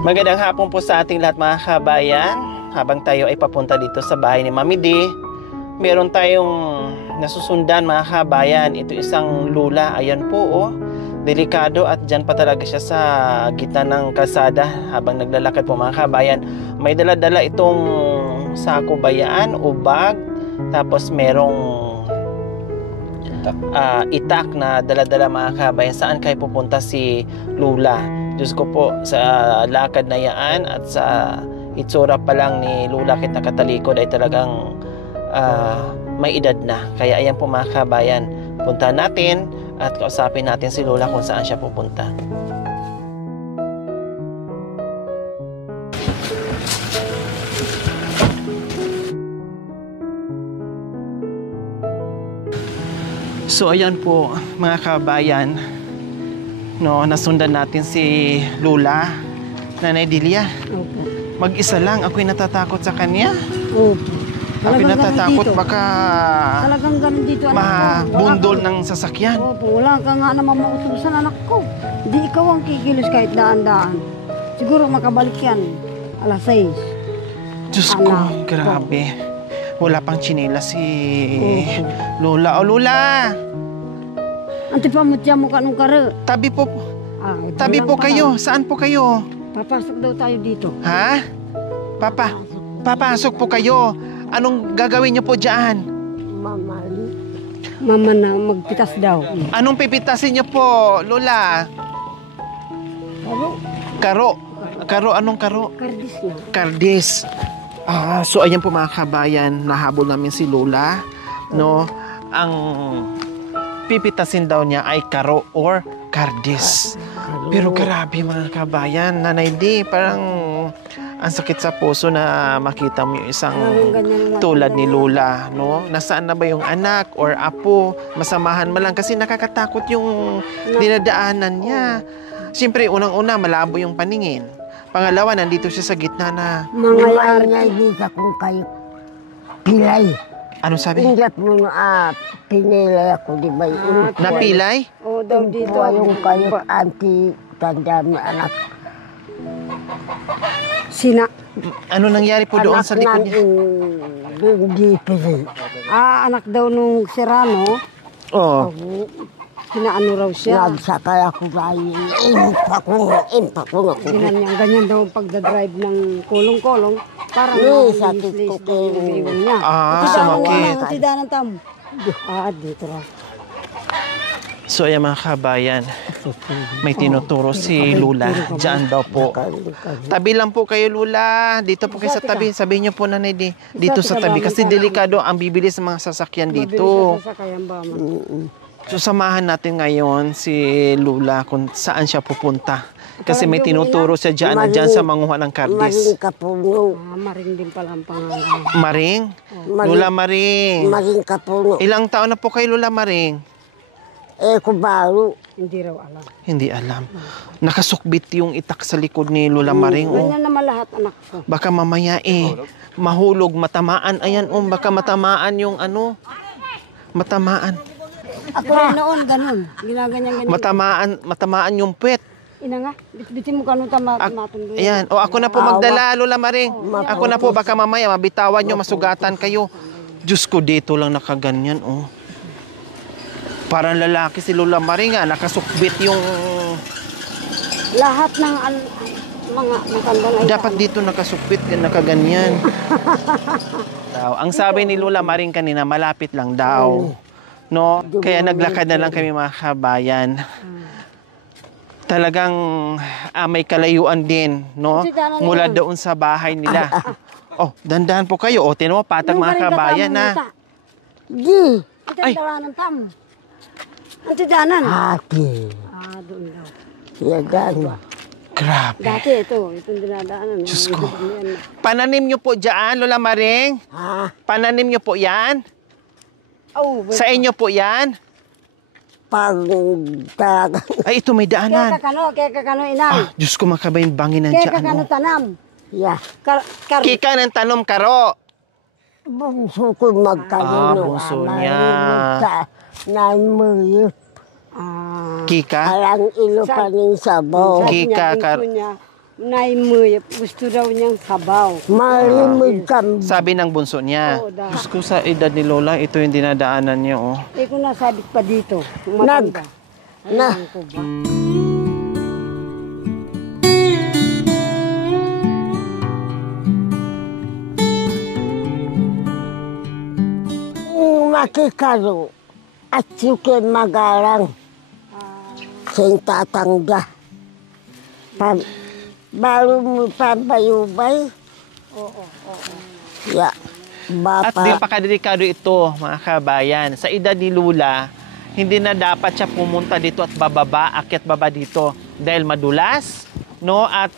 Magandang hapon po sa ating lahat mga kabayan. Habang tayo ay papunta dito sa bahay ni Mami D, meron tayong nasusundan mga kabayan. Ito isang lula. Ayan po oh. Delikado at dyan pa talaga siya sa gitna ng kalsada habang naglalakad po mga kabayan. May dala-dala itong sako bayaan o bag. Tapos merong itak na dala-dala mga kabayan. Saan kayo pupunta si Lula? Diyos ko po, sa lakad na yaan at sa itsura pa lang ni Lula kit nakatalikod ay talagang may edad na. Kaya ayan po mga kabayan, puntahan natin at kausapin natin si Lula kung saan siya pupunta. So ayan po mga kabayan, no, nasundan natin si Lula, Nanay Delia. Opo. Mag-isa lang, ako'y natatakot sa kanya. Opo. Ako'y natatakot baka talagang ganun dito, anak ko. mabundol ng sasakyan. Opo, wala ka nga naman mautusan, anak ko. Hindi ikaw ang kikilos kahit daan-daan. Siguro makabalik yan, alas 6. Diyos ko, grabe. Wala pang tsinela si Lola. O Lola! Antipamutya mo ka nung kare. Tabi po. Tabi po kayo. Saan po kayo? Papasok daw tayo dito. Ha? Papasok po kayo. Anong gagawin niyo po dyan? Mama na magpitas daw. Anong pipitasin niyo po, Lola? Karo. Karo, anong karo? Kardis na. Kardis. So ayan po mga kabayan, nahabol namin si Lola. No, ang pipitasin daw niya ay karo or kardis. Pero grabe mga kabayan, Nanay D, parang ang sakit sa puso na makita mo yung isang tulad ni Lola, no? Nasaan na ba yung anak or apo? Masamahan mo lang kasi nakakatakot yung dinadaanan niya. Siyempre, unang-una, malabo yung paningin. Pangalawa, nandito siya sa gitna na Mga yari nga hindi kung kayo pilay. ano sabi? Ingat mo na pinilay ako, di ba? Napilay? Oo, daw dito. Yung kayo, auntie, tanda mo anak. Sina? Ano nangyari po doon sa likod niya? Anak daw nung Serrano. Oo. Sinaano raw siya. Nagsakay ako dahil impak ko. Ganyan daw ang pagdadrive ng kulong-kulong. Parang sakit ko niya. Sumakit. Utidanan tam. Dito raw. So ayan mga kabayan, may tinuturo si Lula. Diyan daw po. Tabi lang po kayo Lula. Dito po kayo sa tabi. Sabihin niyo po Nanay D, dito sa tabi. Kasi delikado ang bibilis ng mga sasakyan dito. So samahan natin ngayon si Lula kung saan siya pupunta. Kasi may tinuturo siya dyan sa manguha ng kardis. Maring kapuno. Maring din pala ang pangalan. Maring? Lula Maring. Maring kapuno. Ilang taon na po kay Lula Maring? Kubalo. Hindi raw alam. Hindi alam. Nakasukbit yung itak sa likod ni Lula Maring. Ganyan naman lahat anak ko. Baka mamaya mahulog, matamaan. Ayan baka matamaan yung matamaan. Ako rin noon, ganun. Ginaganyan-ganyan. Matamaan yung puwet. Ina nga, bitbitin mo kanong matuloy. Ayan. Ako na po magdala, Lola Maring. Ako na po, baka mamaya mabitawan nyo, masugatan kayo. Diyos ko, dito lang nakaganyan, Parang lalaki si Lola Maring, nakasukbit yung... Lahat ng mga matanda na dapat dito nakasukbit, nakaganyan. Ang sabi ni Lola Maring kanina, malapit lang daw. No? Kaya naglakad na lang kami mga kabayan. Talagang may kalayuan din, no? Mula doon sa bahay nila. Dandahan po kayo. Tinan mo, patag mga kabayan na. Di. Ay. Ang tidanan. Hati. Doon daw. Yagan. Grabe. Dati itong dinadaanan. Diyos ko. Pananim nyo po dyan, Lola Maring? Ha? Pananim nyo po yan? Oh, Sa inyo po yan? Pag talaga. Ay, ito may daanan. Kaya kakano inay. Diyos ko, makabayin bangin ng Kaya dyan. kakano tanam. Yeah. Kika ng tanom karo. Bunso ko magkaroon. Bunso niya. Namuyo. Kika? Alang ilo pa rin sabaw. Kika, Naimuy, gusto daw niyang sabaw. Malimod kami. Sabi ng bunso niya. Oo, dahil. Diyos ko, sa edad ni Lola, ito yung dinadaanan niya, oh. Kung nasabit pa dito. Matanda. Na. Alam ko ba? Makikaro. At suke magarang. Sing tatangga. Baru mo pabayubay. Oo. Ya. At Bapa. di pa kadelikado ito, mga kabayan. Sa edad ni Lola, hindi na dapat siya pumunta dito at bababa, akyat baba dito. Dahil madulas, no? At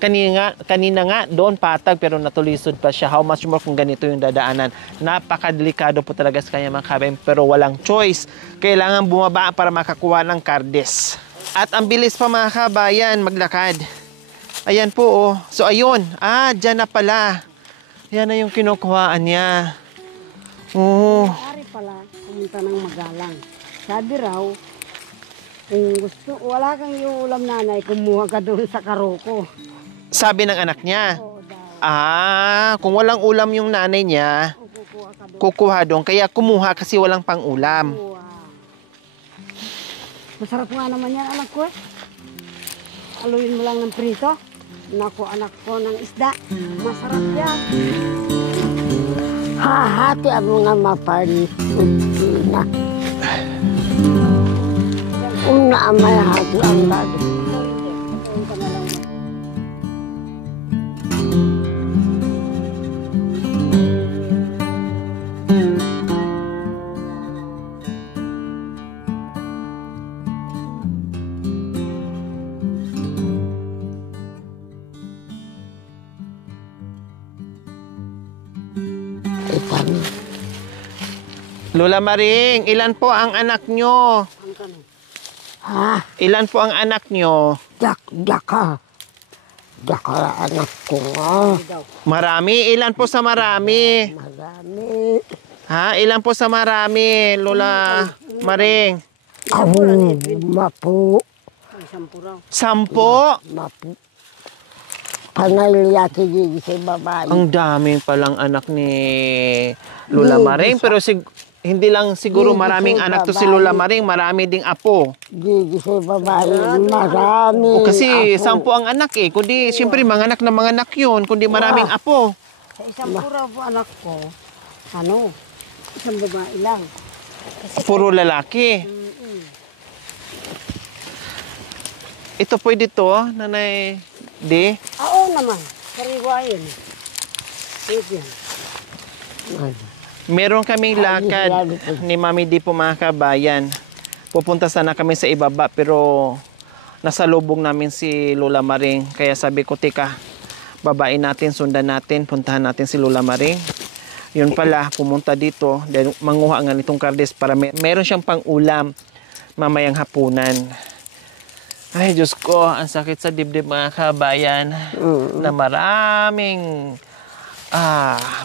kanina nga, doon patag pero natulisod pa siya. How much more kung ganito yung dadaanan. Napakadelikado po talaga sa kanya, mga kabayan. Pero walang choice. Kailangan bumaba para makakuha ng kardes. At ang bilis pa, mga kabayan, maglakad. Ayan po, oh. So, ayun. Dyan na pala. Yan na yung kinukuhaan niya. Oo. Ari pala, pumunta ng Magalang. Sabi raw, kung gusto, wala kang iulam nanay, kumuha ka doon sa karoko. Sabi ng anak niya. Oo daw. Kung walang ulam yung nanay niya, Kukuha ka doon. kukuha doon. Kaya kumuha kasi walang pang ulam. Wow. Masarap nga naman yan, anak ko. Aluin mo lang ng prito. Naku, anak ko ng isda. Masarap yan. Hahati ang mga mapari. Una ang may hati ang lado. Ayun ka na lang. Ikan. Lola Maring, ilan po ang anak nyo? Ang kano. Ha? Ilan po ang anak nyo? Daka. Daka anak ko nga. Daw. Marami? Ilan po sa marami? Marami. Ha? Ilan po sa marami, Lola Maring? Ako, mapu. Ay, 10 raw. 10? Mapu. Pangalyaki di sa babae. Ang dami palang anak ni Lola Maring. Pero hindi lang siguro maraming anak to si Lola Maring. Marami ding apo. Di sa babae. Marami. Kasi ako. 10 ang anak eh. Kundi, siyempre, mga anak na mga anak yun. Kundi maraming apo. Sa 10 raw po anak ko, isang babae lang. Puro lalaki. Ito pwede to, Nanay Di. Oo naman. Kariwayan. Ito yan. Meron kaming lakad ni Mami Di po, mga kabayan. Pupunta sana kami sa ibaba pero nasa lubong namin si Lola Maring. Kaya sabi ko, tika, babain natin, sundan natin, puntahan natin si Lola Maring. Yun pala, pumunta dito dahil manguha nga nitong kardes para meron siyang pang-ulam mamayang hapunan. Ay, Diyos ko, ang sakit sa dibdib, mga kabayan, na maraming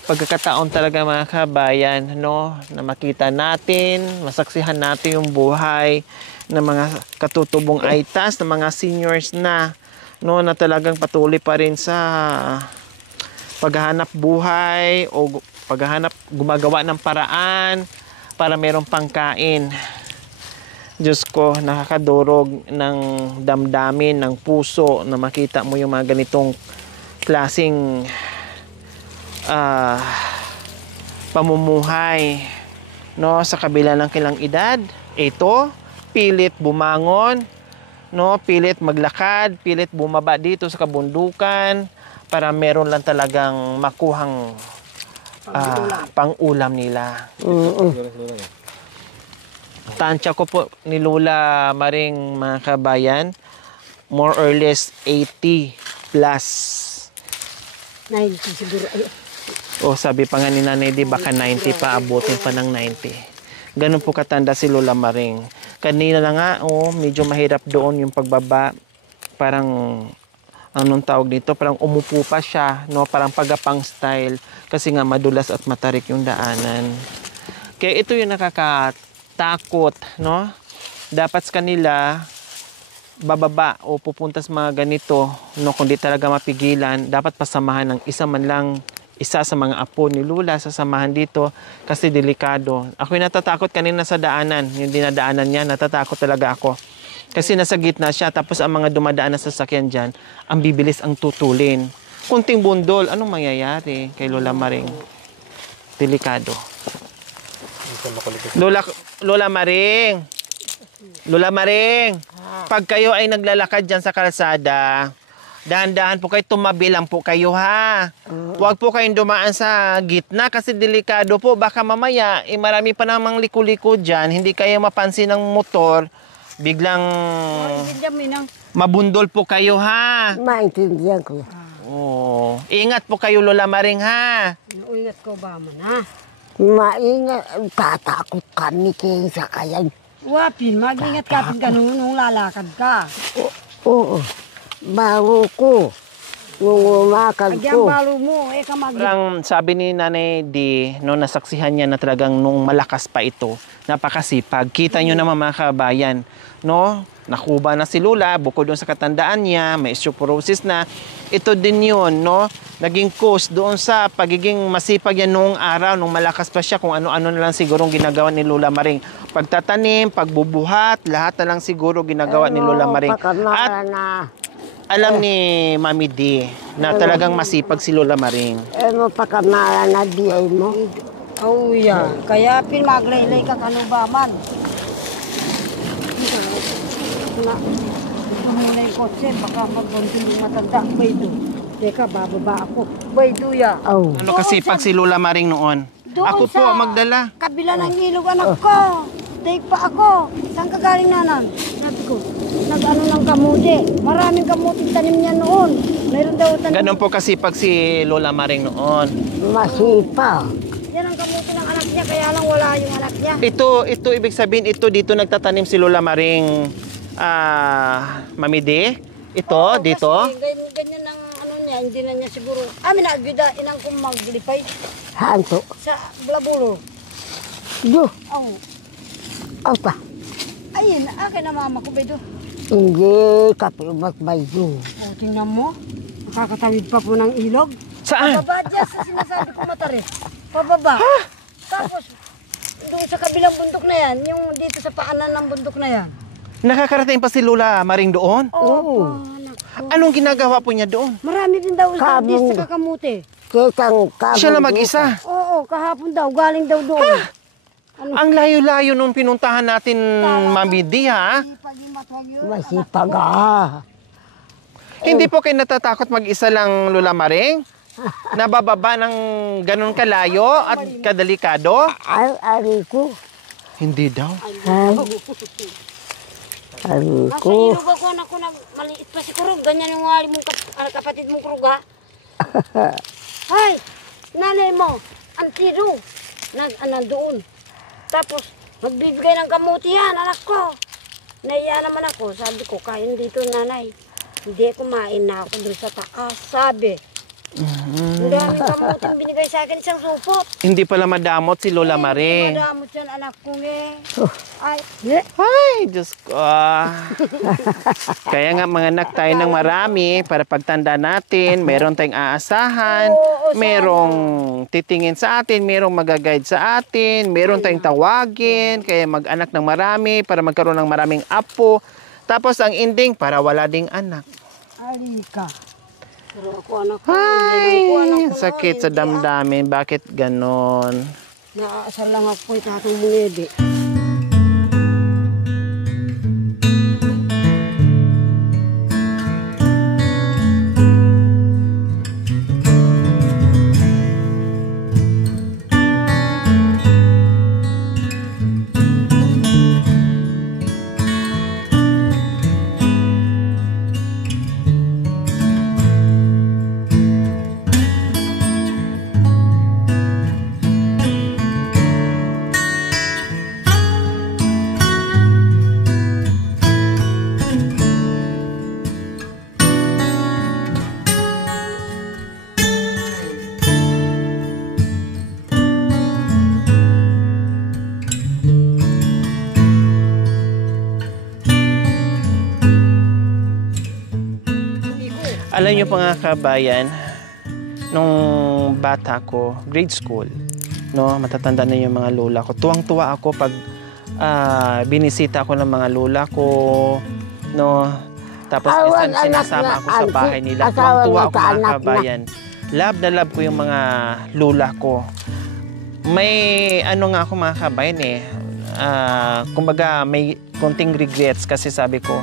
pagkakataon talaga, mga kabayan, no, na makita natin, masaksihan natin yung buhay ng mga katutubong aitas, ng mga seniors na, no, na talagang patuloy pa rin sa paghahanap buhay o gumagawa ng paraan para merong pangkain. Diyos ko, nakakadurog ng damdamin, ng puso na makita mo yung mga ganitong klaseng pamumuhay, no, sa kabila ng kailang edad. Ito, pilit bumangon, no, pilit maglakad, pilit bumaba dito sa kabundukan para meron lang talagang makuhang pang-ulam nila. Tansya ko po ni Lola Maring, mga kabayan, more or less 80 plus. 90 siguro. Ay, O sabi pa nga ni Nanay Di, baka 90 pa, abutin pa ng 90. Ganun po katanda si Lola Maring. Kanina na nga, medyo mahirap doon yung pagbaba. Parang, anong tawag dito? Parang umupo pa siya, no? Parang pagapang style. Kasi nga madulas at matarik yung daanan. Kaya ito yung nakakatakot, no? Dapat sa kanila, bababa o pupunta sa mga ganito, no? Kung di talaga mapigilan, dapat pasamahan ng isa sa mga apo ni Lola, sasamahan dito kasi delikado. Ako'y natatakot kanina sa daanan, yung dinadaanan niya, natatakot talaga ako. Kasi nasa gitna siya, tapos ang mga dumadaan na sasakyan dyan, ang bibilis ang tutulin. Kunting bundol, anong mangyayari kay Lola Maring? Delikado. Lola Maring! Lola Maring! Pag kayo ay naglalakad dyan sa kalsada, dahan-dahan po kayo, tumabi lang po kayo ha. Huwag po kayong dumaan sa gitna kasi delikado po. Baka mamaya, marami pa namang liku-liko dyan. Hindi kayo mapansin ng motor. Biglang mabundol po kayo ha. Maintindihan ko. Oh. Ingat po kayo Lola Maring ha. Ingat ko ba man ha? Maingat. Tatakot kami kayo sa kayan. Wapin, mag-ingat ka pin nung lalakad ka. Oo. Bago ko. Nung umakad Agyang ko. balo mo, Parang sabi ni Nanay Di, no, nasaksihan niya na talagang nung malakas pa ito, napakasipag. Kita nyo naman mga kabayan, no? Nakuba na si Lola, bukod doon sa katandaan niya, may osteoporosis na. Ito din yun, no? Naging cause doon sa pagiging masipag yan noong araw, nung malakas pa siya, kung ano-ano na lang sigurong ginagawa ni Lola Maring. Pagtatanim, pagbubuhat, lahat na lang siguro ginagawa ni Lola Maring. At alam ni Mami D na talagang masipag si Lola Maring. Mo pakamara na di ay mo. Oh, yeah. Kaya pinaglaylay ka kanubaman. Ito muna yung kotse, baka magbuntin yung matanda. Baydo. Teka, bababa ako. Baydo ya. Oh. Ano kasipag si Lola Maring noon? Ako po, magdala. Kabila ng ilog anak ko. Take pa ako. Saan ka galing nanan? Sabi ko, nag-ano ng kamuti. Maraming kamuting tanim niya noon. Meron daw tanim. Ganun po kasipag si Lola Maring noon. Masipag. Yan ang kamuti ng anak niya, kaya lang wala yung anak niya. Ito ibig sabihin, ito dito nagtatanim si Lola Maring Mami D. Ito, dito. Kasi ganyan ang ano niya, hindi na niya siguro. Minagyuda, inang kong maglipay Hanto. sa Blabulo. Do. Oh. Opa. Ayun, akin na mama ko, Bedo. Hindi kapiumat bayo. O, tingnan mo. Nakakatawid pa po ng ilog. Saan? Pababa dyan sa sinasabi ko matari. Pababa. Tapos, doon sa kabilang bundok na yan, yung dito sa paanan ng bundok na yan. Nakakarating pa si Lola Maring doon? Oo. Anong ginagawa po niya doon? Marami din daw sa Kabong. sa kakamuti. Kitang kabong. Siya lang mag-isa. Oo, kahapon daw. Galing daw doon. Ang layo-layo nung pinuntahan natin, Mami D, ha? Masipag ah. Hindi po kayo natatakot mag-isa lang, Lola Maring? Nabababa ng ganun kalayo at kadalikado? Ari ko. Hindi daw. Ari Nasa ko. ilog ako, anak ko, maliit pa si Kurug. Ganyan yung wali mong kapatid mong Kurug, ha? Hay, nanay mo, antido. Nandoon. Tapos, magbibigay ng kamuti yan, anak ko. Naiya naman ako. Sabi ko, kain dito, nanay. Hindi, kumain na ako doon sa taas. Sabi. Ang daming kamuting binigay sa akin, isang supot. Hindi pala madamot si Lola Maring. Madamot yan, anak ko, Ay, Ay, Diyos ko. Kaya nga mga anak tayo ng marami para pagtanda natin, meron tayong aasahan, merong titingin sa atin, merong magaguide sa atin, meron tayong tawagin, kaya mag-anak ng marami para magkaroon ng maraming apo. Tapos ang ending, para wala ding anak. alika. Pero ako, anak ko. Ay, Anak ko, sakit sa damdamin. Bakit ganon? Naaasar lang ako itatong mungedi. Alam niyo mga kabayan, nung bata ko, grade school, no, matatanda na yung mga lola ko. Tuwang-tuwa ako pag binisita ko ng mga lola ko, no. Tapos minsan sinasama ako sa bahay nila. Tuwang-tuwa ako mga kabayan. Love na love ko yung mga lola ko. May ano nga ako mga kabayan kumbaga may konting regrets kasi sabi ko,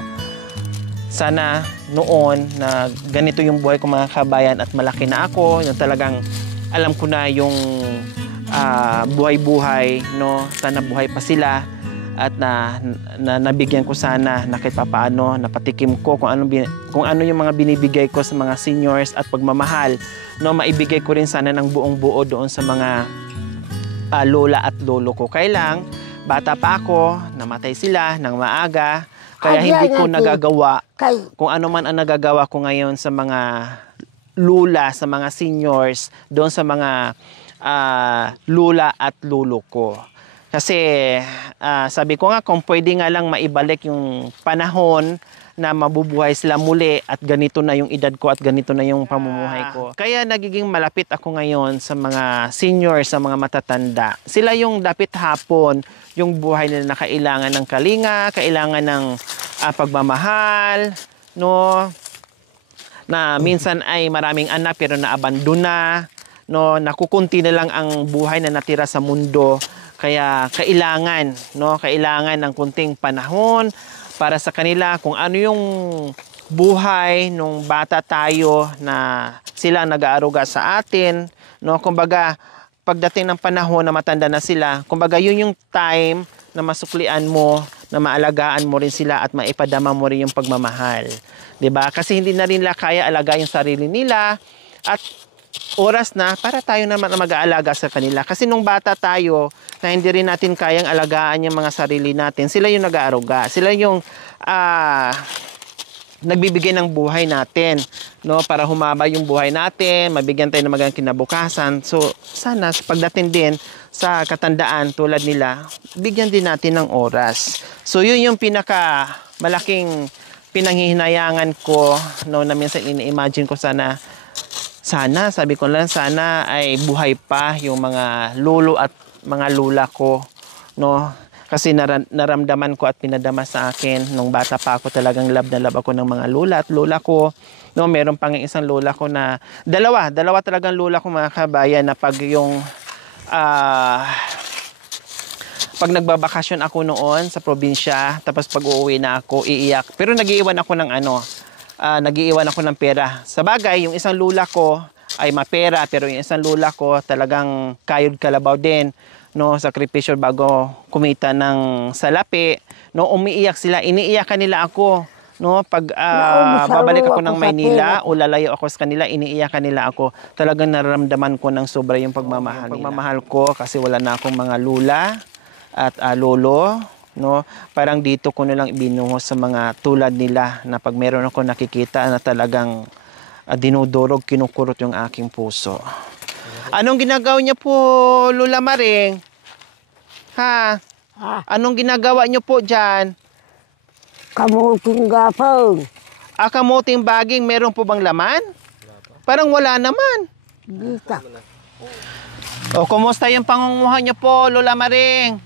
sana noon na ganito yung buhay ko mga kabayan at malaki na ako, yung talagang alam ko na yung buhay-buhay, no? Sana buhay pa sila at nabigyan ko sana na kahit papaano, napatikim ko kung ano yung mga binibigay ko sa mga seniors at pagmamahal, no? Maibigay ko rin sana ng buong buo doon sa mga lola at lolo ko. Kaya lang, bata pa ako, namatay sila ng maaga, kaya hindi ko nagagawa kung ano man ang nagagawa ko ngayon sa mga lula, sa mga seniors, doon sa mga lula at lolo ko. Kasi sabi ko nga, kung pwede nga lang maibalik yung panahon na mabubuhay sila muli at ganito na yung edad ko at ganito na yung pamumuhay ko. Kaya nagiging malapit ako ngayon sa mga seniors, sa mga matatanda. Sila yung dapat hapon, yung buhay nila na kailangan ng kalinga, kailangan ng pagmamahal, no? Na minsan ay maraming anak pero naabandona, no? Nakukunti na lang ang buhay na natira sa mundo. Kaya kailangan, no? Kailangan ng kunting panahon para sa kanila kung ano yung buhay nung bata tayo na sila nag-aaruga sa atin, no? Kumbaga, pagdating ng panahon na matanda na sila, kumbaga yun yung time na masuklian mo, na maalagaan mo rin sila at maipadama mo rin yung pagmamahal. 'Di ba? Kasi hindi na rin nila kaya alaga yung sarili nila at oras na para tayo naman na mag-aalaga sa kanila. Kasi nung bata tayo, na hindi rin natin kayang alagaan yung mga sarili natin, sila yung nag-aaruga. Sila yung nagbibigay ng buhay natin, no? Para humaba yung buhay natin, mabigyan tayo ng magandang kinabukasan. So, sana pagdating din sa katandaan tulad nila, bigyan din natin ng oras. So, yun yung pinaka malaking pinanghihinayangan ko, no, na minsan ini-imagine ko sana, sabi ko lang, sana ay buhay pa yung mga lolo at mga lula ko, no? Kasi naramdaman ko at pinadama sa akin nung bata pa ako, talagang love na love ako ng mga lula at lola ko, no? Meron pang isang lola ko na dalawa talagang lola ko mga kabayan, na pag yung pag nagbabakasyon ako noon sa probinsya, tapos pag uuwi na ako, iiyak. Pero nag-iiwan ako ng pera. Sa bagay, yung isang lula ko ay mapera, pero yung isang lula ko talagang kayod kalabaw din, no, sakripisyo bago kumita ng salapi, no, umiiyak sila, iniiyakan nila ako, no, pag babalik ako ng Maynila o lalayo ako sa kanila, iniiyakan nila ako. Talagang nararamdaman ko ng sobra yung pagmamahal nila. Pagmamahal ko kasi wala na akong mga lula at lolo, no, parang dito ko nilang ibinuhos sa mga tulad nila, na pag meron ako nakikita na talagang dinudurog, kinukurot yung aking puso. Anong ginagawa niyo po, Lola Maring? Ha? Anong ginagawa niyo po dyan? Kamuting gapang. Kamuting baging, meron po bang laman? Parang wala naman. Dito. O, kumusta yung pangunguha niyo po, Lola Maring?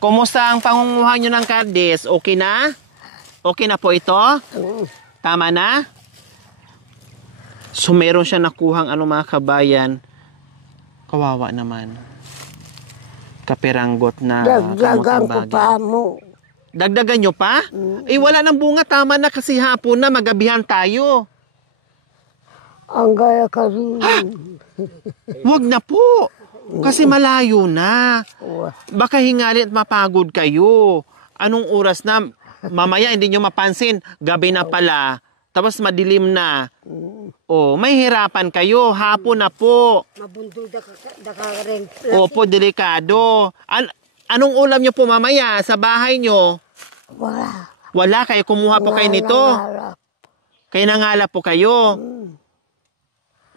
Kumusta ang pangunguha niyo ng kardis? Okay na? Okay na po ito? Tama na? So, meron siya nakuhang mga kabayan. Kawawa naman. Kapiranggot na Dagdagan ko pa mo. Dagdagan nyo pa? Wala nang bunga. Tama na kasi hapon na. Magabihan tayo. Ang gaya ka rin. Huwag na po. Kasi malayo na. Baka hingali at mapagod kayo. Anong oras na? Mamaya hindi nyo mapansin. Gabi na pala. Tapos madilim na. May hirapan kayo. Hapon na po. Mabundol da ka rin. Opo, delikado. Anong ulam nyo po mamaya sa bahay nyo? Wala, kaya kumuha po kayo nito. Kaya nangalap po kayo.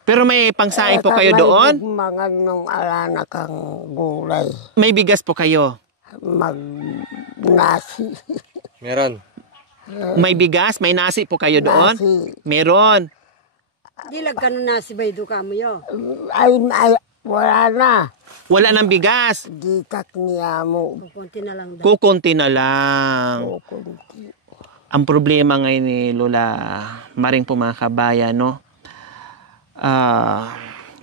Pero may pangsaing po kayo doon? Mga nung alana kang gulay. May bigas po kayo? Nasi. Meron. May bigas? May nasi po kayo doon? Nasi. Meron. Dilag ka na si Baydo ka mo yo. Ay, wala na. Wala ng bigas. Gikak niya mo. Kunti na lang daw. Kukunti na lang. Kukunti. Ang problema ngayon ni Lola Maring po mga kabayan, no?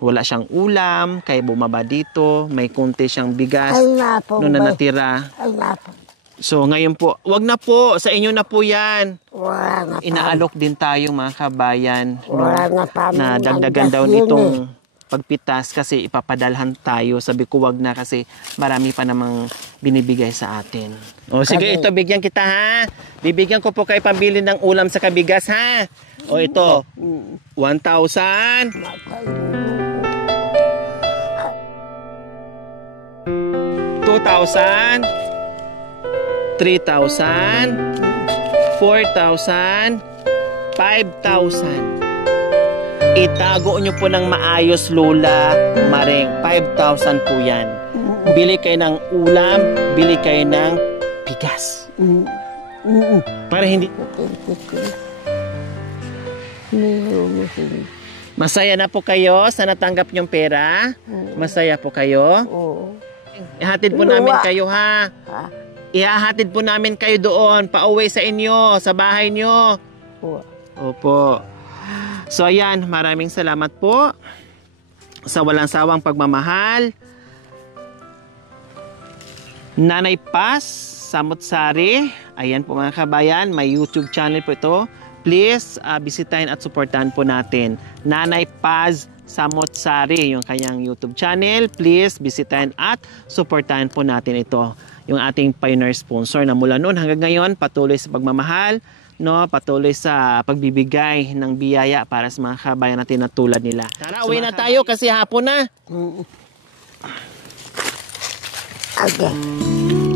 Wala siyang ulam, kaya bumaba dito. May kunti siyang bigas Ay, napo. na natira. Ay, napo. So ngayon po, wag na po, sa inyo na po yan. Wala na pa. Inaalok din tayo mga kabayan, no? Wala na pa. Na dagdagan daw nitong pagpitas kasi ipapadalhan tayo. Sabi ko wag na kasi marami pa namang binibigay sa atin. O sige, ito bigyan kita ha. Bibigyan ko po kayo pambili ng ulam sa kabigas ha. O ito, 1,000. 2,000. 3,000. 4,000. 5,000. Itago nyo po ng maayos, Lola Maring. 5,000 po yan. Bili kayo ng ulam, bili kayo ng bigas. Para hindi... Masaya na po kayo sa natanggap nyong pera? Masaya po kayo? Oo. Ihatid po namin kayo ha. Ihahatid po namin kayo doon, pauwi sa inyo, sa bahay nyo. Opo. So ayan, maraming salamat po sa walang sawang pagmamahal. Nanay Paz Samutsari, ayan po mga kabayan, may YouTube channel po ito. Please bisitahin at supportahan po natin. Nanay Paz Samutsari, yung kanyang YouTube channel. Please bisitahin at supportahan po natin ito. Yung ating pioneer sponsor na mula noon hanggang ngayon patuloy sa pagmamahal, no, patuloy sa pagbibigay ng biyaya para sa mga kabayan natin na tulad nila. Tara, uwi na tayo kasi hapon na. Okay.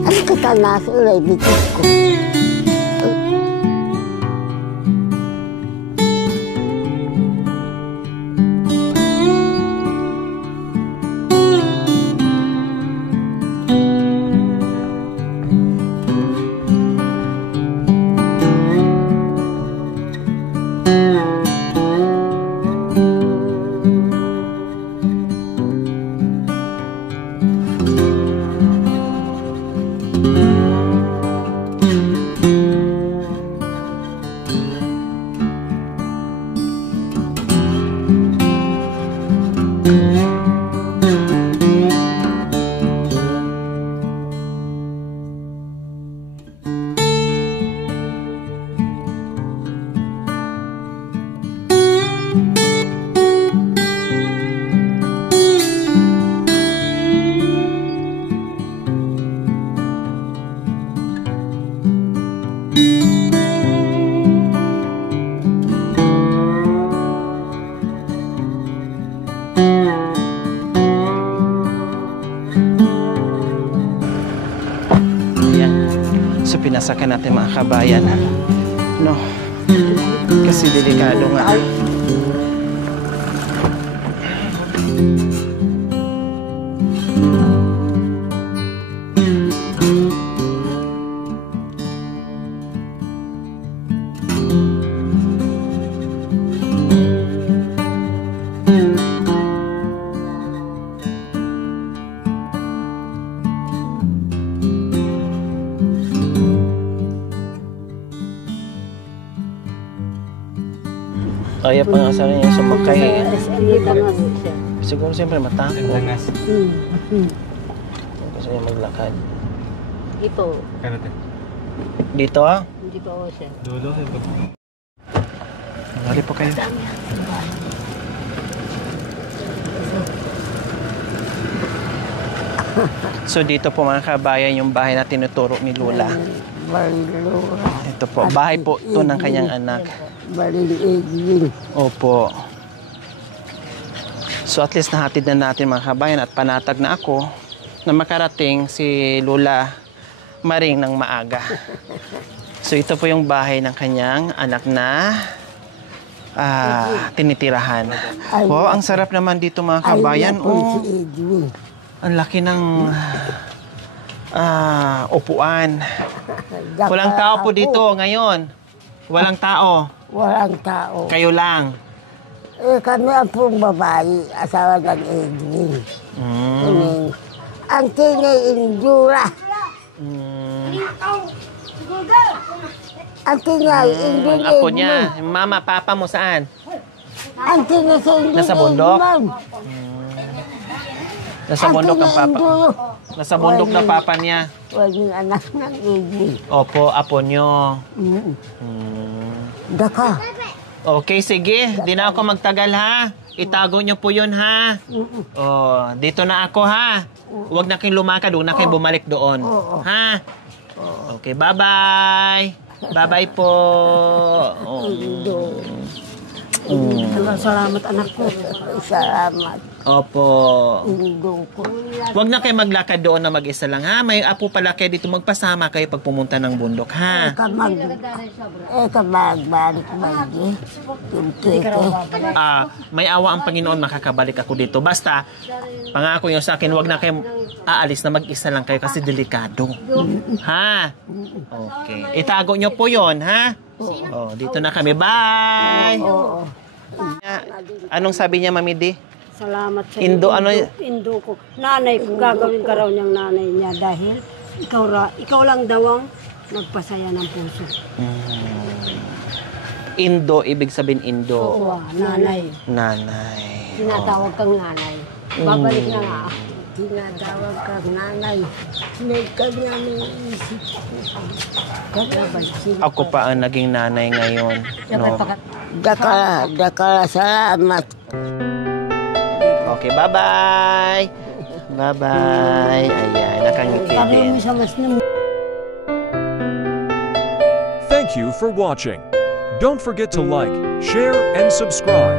Ano kita nasa ulay bitis ko? So pinasakan natin mga kabayan, no, kasi delikado nga. Kaya pa nga sana niya sumakay. Siguro siyempre matakot. Gusto niya maglakad. Ito. Dito ah? Hindi pa ako siya. Mali po kayo. So dito po mga kabayan yung bahay na tinuturo ni Lola. Ito po, bahay po ito ng kanyang anak. Opo. So at least nahatid na natin mga kabayan at panatag na ako na makarating si Lola Maring ng maaga. So ito po yung bahay ng kanyang anak na tinitirahan. Wow, ang sarap naman dito mga kabayan. Oh, ang laki ng upuan. Walang tao po dito ngayon. Walang tao. Walang tao. Kayo lang. kami ang pong babae, asawa ng Edwin. Ang tingay Indura. Ang tingay Indura. Apo niya, mama, papa mo saan? Ang tingay sa Indura. Nasa bundok? Nasa bundok ang papa. Nasa bundok na papa niya. Walang anak ng Edwin. Opo, apo niyo. Daka. Okay, sige. Di na ako magtagal, ha? Itago niyo po yun, ha? Oh, dito na ako, ha? Huwag na kayong lumakad, huwag na kayong bumalik doon. Ha? Okay, bye-bye. Bye-bye po. Salamat anak ko. Salamat. Opo. Indong ko. Huwag na kayo maglakad doon na mag-isa lang, ha? May apo pala kayo dito. Magpasama kayo pag pumunta ng bundok, ha? Magbalik bagi. May awa ang Panginoon, makakabalik ako dito. Basta, pangako nyo sa akin, huwag na kayo aalis na mag-isa lang kayo kasi delikado. Ha? Okay. Itago nyo po yon, ha? Oh, dito na kami. Bye! Anong sabi niya, Mami D? Salamat sa Indo, ano? Indo ko. Nanay ko, gagawin ka raw niyang nanay niya dahil ikaw lang daw ang nagpasaya ng puso. Indo, ibig sabihin Indo. Oo, nanay. Nanay. Tinatawag kang nanay. Babalik na nga. Tinatawag kang nanay. May kanya may isip ko. Ako pa ang naging nanay ngayon. No? Daka, salamat. Okay, bye-bye. Bye-bye. Ayan, nakangiti din. Thank you for watching. Don't forget to like, share, and subscribe.